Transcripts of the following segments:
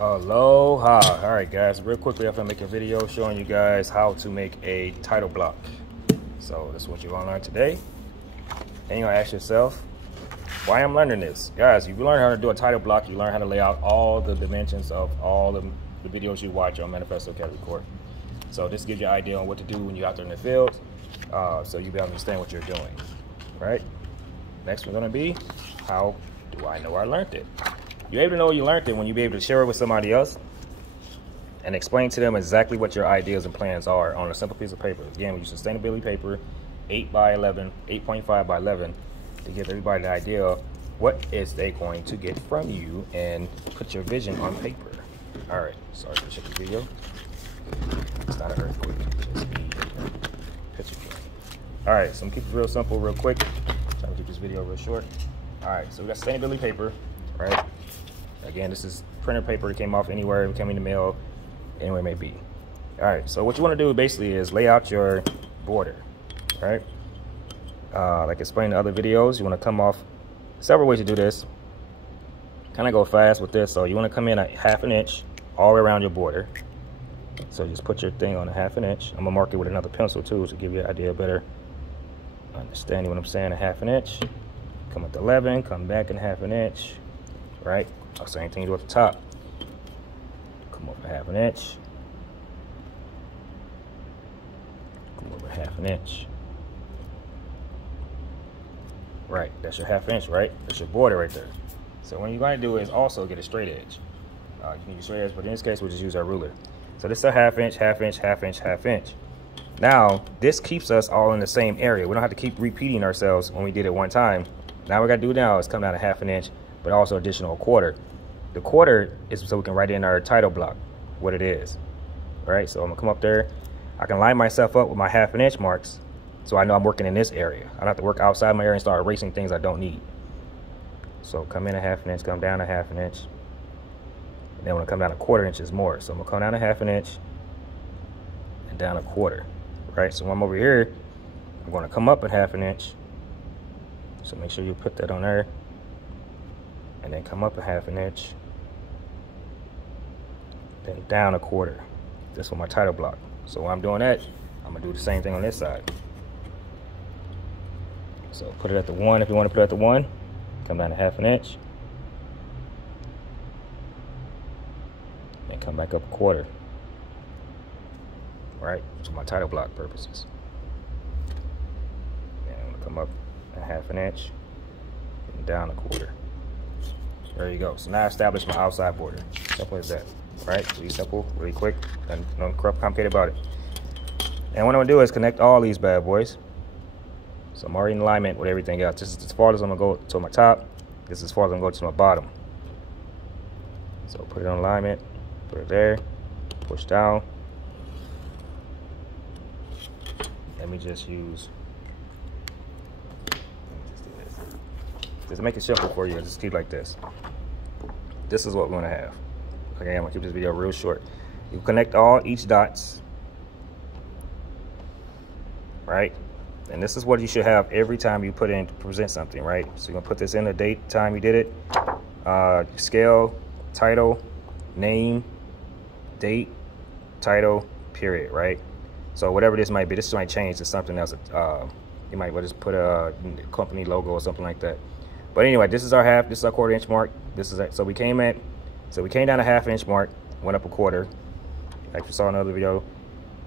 Aloha. All right, guys, real quickly, I'm gonna make a video showing you guys how to make a title block. So this is what you're gonna learn today. And you're gonna ask yourself, why I'm learning this? Guys, if you learn how to do a title block, you learn how to lay out all the dimensions of all the videos you watch on Manifesto Academy Court. So this gives you an idea on what to do when you're out there in the field, so you'll be able to understand what you're doing, right? Next one's gonna be, how do I know I learned it? You're able to know you learned it when you be able to share it with somebody else and explain to them exactly what your ideas and plans are on a simple piece of paper. Again, we use sustainability paper, 8 by 11, 8.5 by 11, to give everybody an idea of what is they going to get from you and put your vision on paper. All right, sorry for the video. It's not an earthquake, it's me picture frame. All right, so I'm gonna keep it real simple, real quick. Trying to keep this video real short. All right, so we got sustainability paper, right? Again, this is printer paper that came off anywhere, it came in the mail, anywhere it may be. All right, so what you want to do basically is lay out your border, right? Like I explained in other videos, you want to come off several ways to do this. Kind of go fast with this, so you want to come in a 1/2 inch all the way around your border. So just put your thing on a 1/2 inch. I'm gonna mark it with another pencil too to give you an idea better understanding what I'm saying. A 1/2 inch. Come up to 11, come back in 1/2 inch, right? Same thing you do at the top. Come over 1/2 inch. Come over 1/2 inch. Right, that's your 1/2 inch, right? That's your border right there. So what you're going to do is also get a straight edge. You can use straight edge, but in this case, we'll just use our ruler. So this is a 1/2 inch, 1/2 inch, 1/2 inch, 1/2 inch. Now, this keeps us all in the same area. We don't have to keep repeating ourselves when we did it one time. Now what we got to do now is come down a 1/2 inch, but also additional 1/4. The 1/4 is so we can write in our title block what it is. All right, so I'm gonna come up there. I can line myself up with my 1/2 inch marks, so I know I'm working in this area. I don't have to work outside my area and start erasing things I don't need. So come in a 1/2 inch, come down a 1/2 inch, and then when I come down 1/4 inches more. So I'm gonna come down a 1/2 inch and down 1/4. Right, so when I'm over here, I'm gonna come up a 1/2 inch. So make sure you put that on there, and then come up a 1/2 inch, then down 1/4. This is my title block. So when I'm doing that, I'm gonna do the same thing on this side. So put it at the 1 if you want to put it at the 1. Come down a 1/2 inch, and come back up 1/4. Right, for my title block purposes. And I'm gonna come up a 1/2 inch and down 1/4. There you go. So now I established my outside border. Simple as that. Right? Really simple, really quick, and no complicated about it. And what I'm gonna do is connect all these bad boys. So I'm already in alignment with everything else. This is as far as I'm gonna go to my top. This is as far as I'm gonna go to my bottom. So put it on alignment, put it there, push down. Let me just use, just to make it simple for you, just keep like this. This is what we're gonna have. Okay, I'm gonna keep this video real short. You connect each dots, right? And this is what you should have every time you present something, right? So you're gonna put this in the date, time you did it, scale, title, name, date, title, period, right? So whatever this might be, this might change to something else. You might well just put a company logo or something like that. But anyway, this is our 1/2, this is our 1/4 inch mark. This is it. So we came down a 1/2 inch mark, went up 1/4. Like you saw in another video,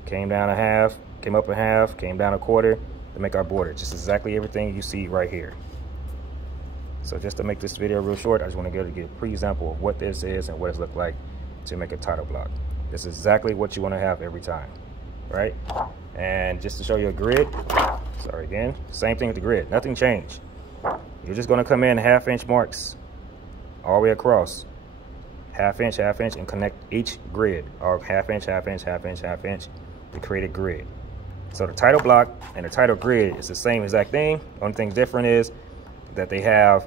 came down a 1/2, came up a 1/2, came down 1/4 to make our border. Just exactly everything you see right here. So just to make this video real short, I just want to get a pre-example of what this is and what it looks like to make a title block. This is exactly what you want to have every time. Right? And just to show you a grid, sorry again, same thing with the grid, nothing changed. You're just gonna come in 1/2 inch marks all the way across, 1/2 inch, and connect each grid, or 1/2 inch, 1/2 inch, 1/2 inch, 1/2 inch, to create a grid. So the title block and the title grid is the same exact thing. The only thing different is that they have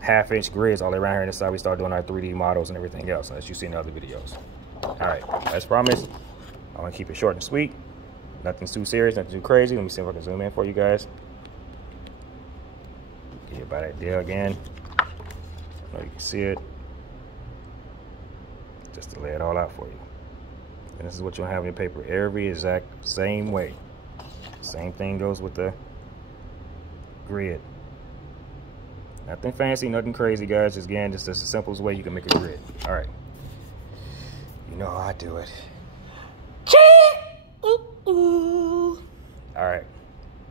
1/2 inch grids all around here, and that's how we start doing our 3D models and everything else, as you see in other videos. All right, as promised, I'm gonna keep it short and sweet. Nothing too serious, nothing too crazy. Let me see if I can zoom in for you guys. Give you a better idea again. I know you can see it. just to lay it all out for you. And this is what you'll have in your paper every exact same way. Same thing goes with the grid. Nothing fancy, nothing crazy, guys. Just again, just the simplest way you can make a grid. All right. You know how I do it. All right.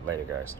Later, guys.